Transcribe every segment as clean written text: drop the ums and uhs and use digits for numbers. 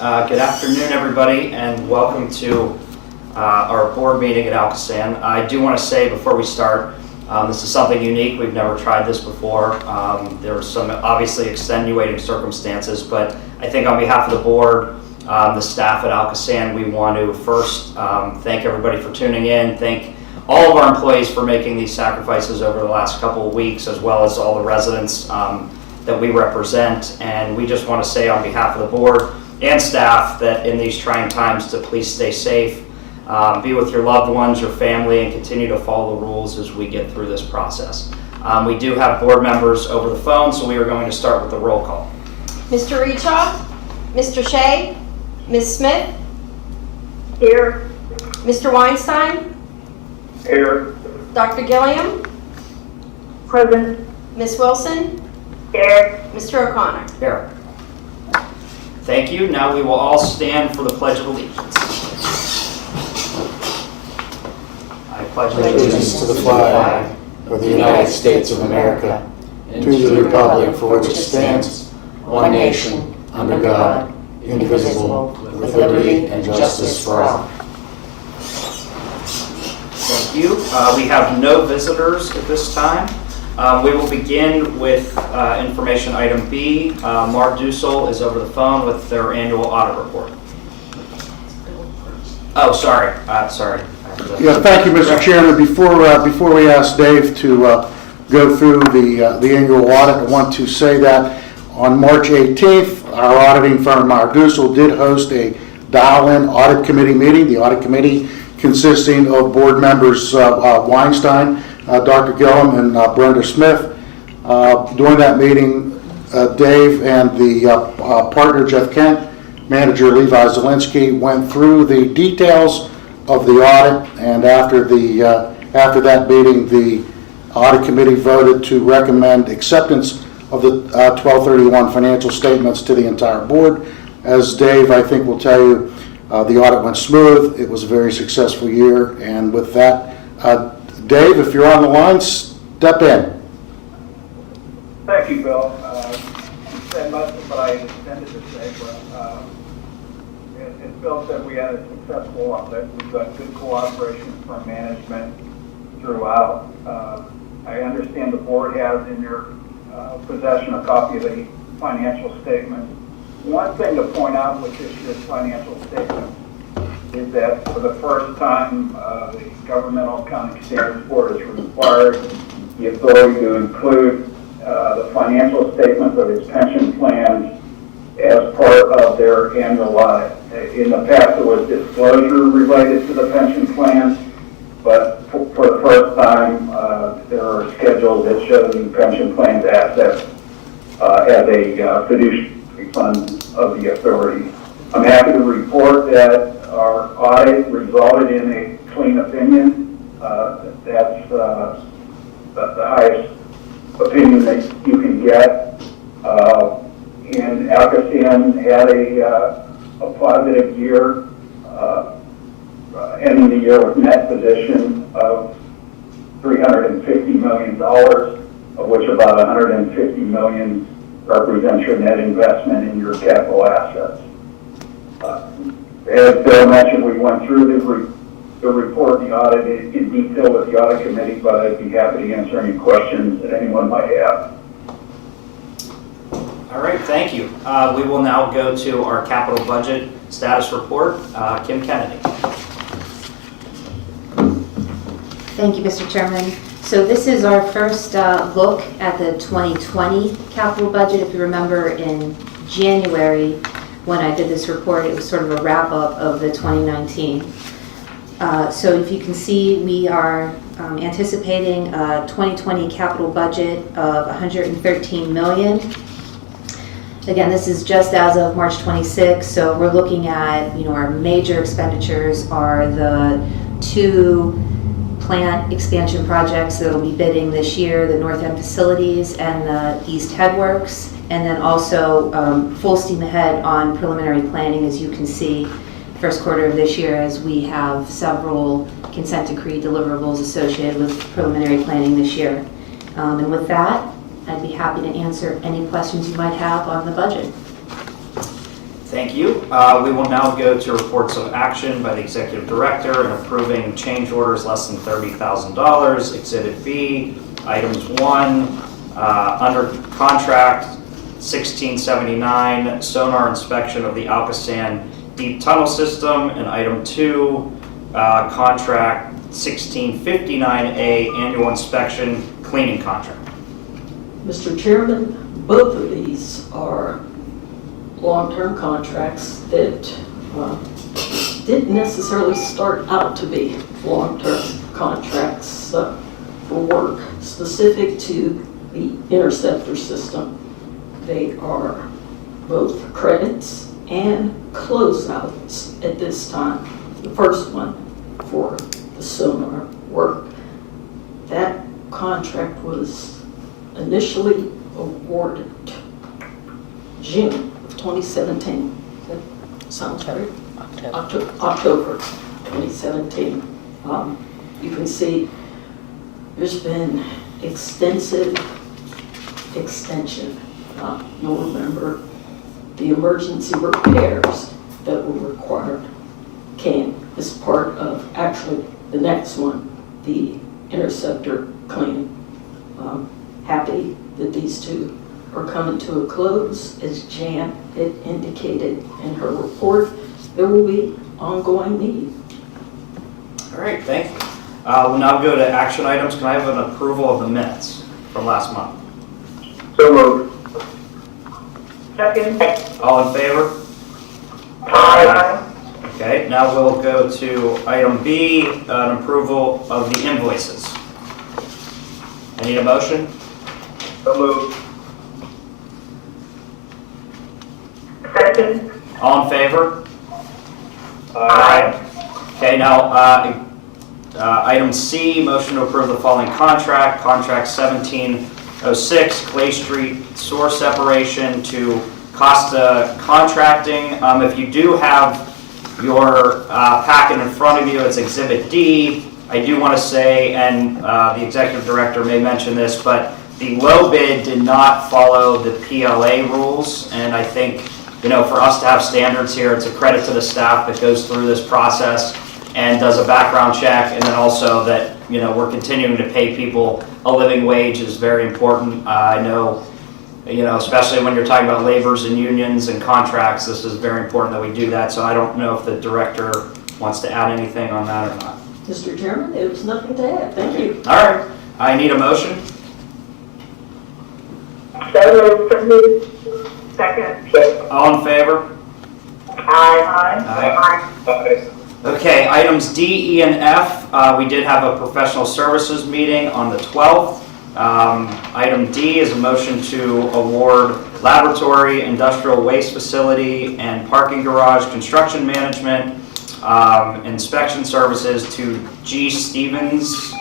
right, good afternoon, everybody, and welcome to our board meeting at ALCOSAN. I do want to say before we start, this is something unique. We've never tried this before. There were some obviously extenuating circumstances, but I think on behalf of the board, the staff at ALCOSAN, we want to first thank everybody for tuning in, thank all of our employees for making these sacrifices over the last couple of weeks, as well as all the residents that we represent. And we just want to say on behalf of the board and staff that in these trying times to please stay safe, be with your loved ones, your family, and continue to follow the rules as we get through this process. We do have board members over the phone, so we are going to start with the roll call. Mr. Rechaw, Mr. Shea, Ms. Smith. Here. Mr. Weinstein, Here. Dr. Gilliam, Present. Ms. Wilson, Here. Mr. O'Connor. Here. Thank you. Now we will all stand for the Pledge of Allegiance. I pledge allegiance to the flag of the United States of America and to the republic for which it stands, one nation, under God, indivisible, with liberty and justice for all. Thank you. We have no visitors at this time. We will begin with information item B. Mark Dussel is over the phone with their annual audit report. Oh, sorry. Sorry. Yeah, thank you, Mr. Chairman. Before we ask Dave to go through the annual audit, I want to say that on March 18th, our auditing firm, Mark Dussel, did host a dial-in audit committee meeting. The audit committee consisting of board members Weinstein, Dr. Gilliam, and Brenda Smith. During that meeting, Dave and the partner, Jeff Kent, manager Levi Zielinski, went through the details of the audit, and after that meeting, the audit committee voted to recommend acceptance of the 12/31 financial statements to the entire board. As Dave, I think, will tell you, the audit went smooth. It was a very successful year, and with that, Dave, if you're on the line, step in. Thank you, Bill. You said most of what I intended to say, but as Bill said, we had a successful audit. We've got good cooperation from management throughout. I understand the board has in their possession a copy of the financial statement. One thing to point out with this year's financial statement is that for the first time, the Governmental Accounting Standards Board has required the authority to include the financial statements of its pension plans as part of their annual audit. In the past, there was disclosure related to the pension plans, but for the first time, there are schedules that show the pension plans assets as a fiduciary fund of the authority. I'm happy to report that our audit resulted in a clean opinion. That's the highest opinion that you can get. And ALCOSAN had a positive year, ending the year with net position of $350 million, of which about $150 million represents your net investment in your capital assets. As Bill mentioned, we went through the report, the audit in detail with the audit committee, but I'd be happy to answer any questions that anyone might have. All right, thank you. We will now go to our capital budget status report. Kim Kennedy. Thank you, Mr. Chairman. So this is our first look at the 2020 capital budget. If you remember, in January, when I did this report, it was sort of a wrap-up of the 2019. So if you can see, we are anticipating a 2020 capital budget of $113 million. Again, this is just as of March 26, so we're looking at, our major expenditures are the 2 plant expansion projects that will be bidding this year, the North End facilities and the East Head Works, and then also full steam ahead on preliminary planning, as you can see, first quarter of this year, as we have several consent decree deliverables associated with preliminary planning this year. And with that, I'd be happy to answer any questions you might have on the budget. Thank you. We will now go to reports of action by the Executive Director and approving change orders less than $30,000. Exhibit B, items 1, under contract 1679, sonar inspection of the ALCOSAN deep tunnel system, and item 2, contract 1659A, annual inspection cleaning contract. Mr. Chairman, both of these are long-term contracts that didn't necessarily start out to be long-term contracts for work specific to the interceptor system. They are both credits and closeouts at this time. The first one for the sonar work. That contract was initially awarded June of 2017. That sounds right? October 2017. You can see there's been extensive extension. You'll remember the emergency repairs that were required came as part of actually the next one, the interceptor cleaning. Happy that these two are coming to a close. As Jan had indicated in her report, there will be ongoing need. All right, thank you. We'll now go to action items. Can I have an approval of the minutes from last month? So moved. Second. All in favor? Aye. Okay, now we'll go to item B, an approval of the invoices. I need a motion. So moved. Second. All in favor? Aye. Okay, now, item C, motion to approve the following contract, contract 1706, Clay Street sewer separation to Costa Contracting. If you do have your packet in front of you, it's Exhibit D. I do want to say, and the Executive Director may mention this, but the low bid did not follow the PLA rules, and I think, you know, for us to have standards here, it's a credit to the staff that goes through this process and does a background check, and then also that, you know, we're continuing to pay people a living wage is very important. I know, you know, especially when you're talking about labors and unions and contracts, this is very important that we do that. So I don't know if the director wants to add anything on that or not. Mr. Chairman, there's nothing to add. Thank you. All right, I need a motion. So moved. Second. All in favor? Aye. Aye. Okay, items D, E, and F, we did have a professional services meeting on the 12th. Item D is a motion to award laboratory, industrial waste facility, and parking garage construction management inspection services to G. Stevens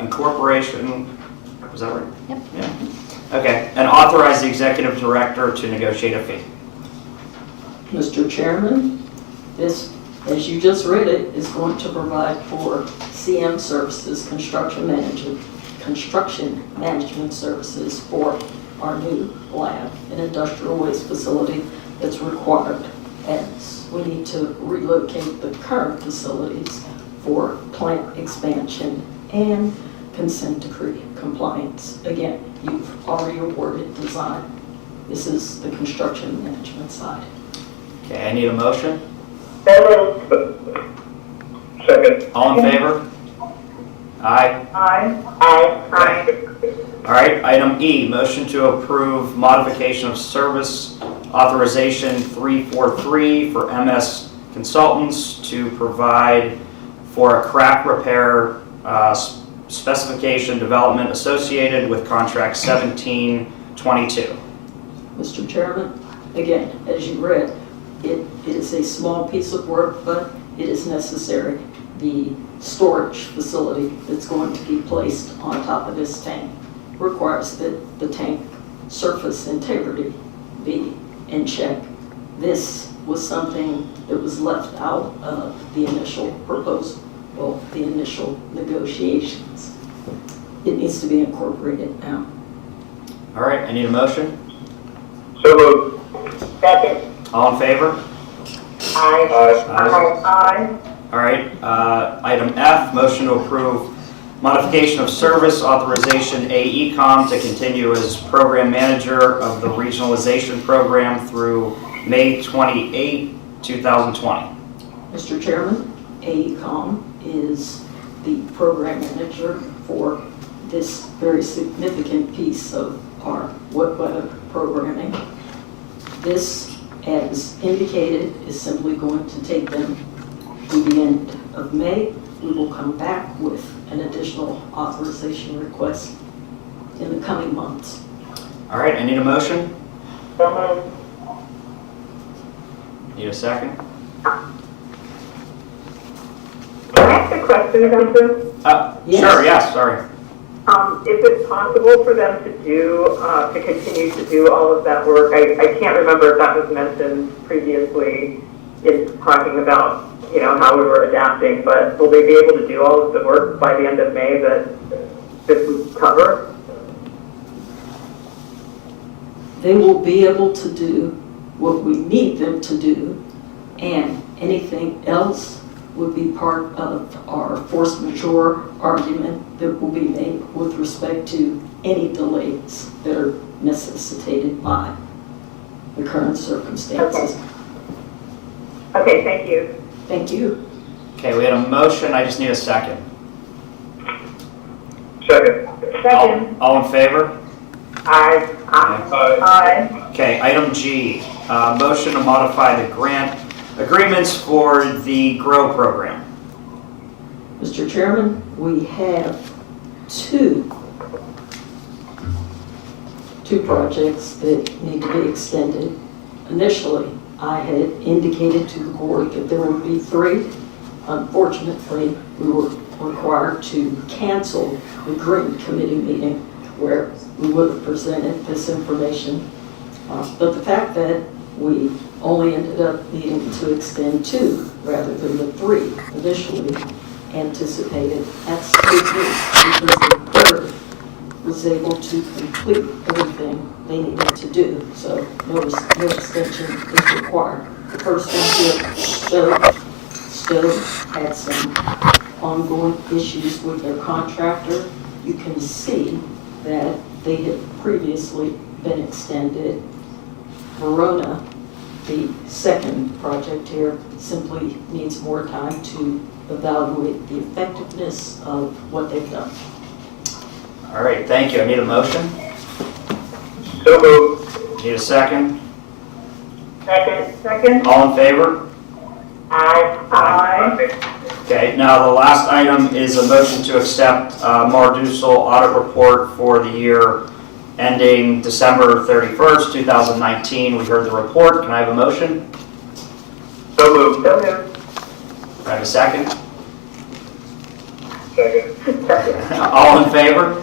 Incorporation. Was that right? Yep. Yeah. Okay, and authorize the executive director to negotiate a fee. Mr. Chairman, this, as you just read it, is going to provide for CM services, construction management services for our new lab and industrial waste facility that's required, as we need to relocate the current facilities for plant expansion and consent decree compliance. Again, you've already awarded design. This is the construction management side. Okay, I need a motion. So moved. Second. All in favor? Aye. Aye. All right, item E, motion to approve modification of service authorization 343 for MS Consultants to provide for a crack repair specification development associated with contract 1722. Mr. Chairman, again, as you read, it is a small piece of work, but it is necessary. The storage facility that's going to be placed on top of this tank requires that the tank surface integrity be in check. This was something that was left out of the initial proposal, well, the initial negotiations. It needs to be incorporated now. All right, I need a motion. So moved. Second. All in favor? Aye. Aye. All right, item F, motion to approve modification of service authorization AECom to continue as program manager of the regionalization program through May 28, 2020. Mr. Chairman, AECom is the program manager for this very significant piece of our wet weather programming. This, as indicated, is simply going to take them to the end of May. We will come back with an additional authorization request in the coming months. All right, I need a motion. So moved. Need a second? Can I ask a question about this? Yes. Sure, yes, sorry. Is it possible for them to to continue to do all of that work? I can't remember if that was mentioned previously in talking about, how we were adapting, but will they be able to do all of the work by the end of May that this would cover? They will be able to do what we need them to do, and anything else would be part of our force majeure argument that will be made with respect to any delays that are necessitated by the current circumstances. Okay, thank you. Thank you. Okay, we had a motion, I just need a second. Second. All in favor? Aye. Aye. Okay, item G, motion to modify the grant agreements for the GROW program. Mr. Chairman, we have two projects that need to be extended. Initially, I had indicated to the board that there would be three. Unfortunately, we were required to cancel the Green Committee meeting where we would have presented this information. But the fact that we only ended up needing to extend two rather than the three initially anticipated, that's good news because the third was able to complete everything they needed to do. So no extension is required. The first one here, Stowe had some ongoing issues with their contractor. You can see that they had previously been extended. Verona, the second project here, simply needs more time to evaluate the effectiveness of what they've done. All right, thank you. I need a motion. So moved. Need a second? Second. All in favor? Aye. Okay, now the last item is a motion to accept Mardusel audit report for the year ending December 31st, 2019. We heard the report. Can I have a motion? So moved. Can I have a second? Second. All in favor?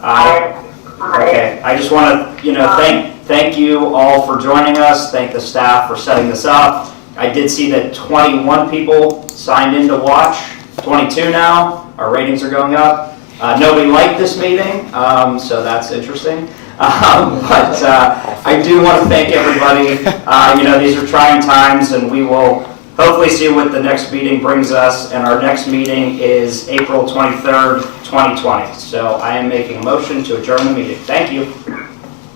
Aye. Okay, I just want to, thank you all for joining us. Thank the staff for setting this up. I did see that 21 people signed in to watch, 22 now. Our ratings are going up. Nobody liked this meeting, so that's interesting. But I do want to thank everybody. These are trying times, and we will hopefully see what the next meeting brings us. And our next meeting is April 23rd, 2020. So I am making a motion to adjourn the meeting. Thank you.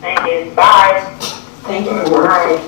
Thank you. Bye. Thank you, board.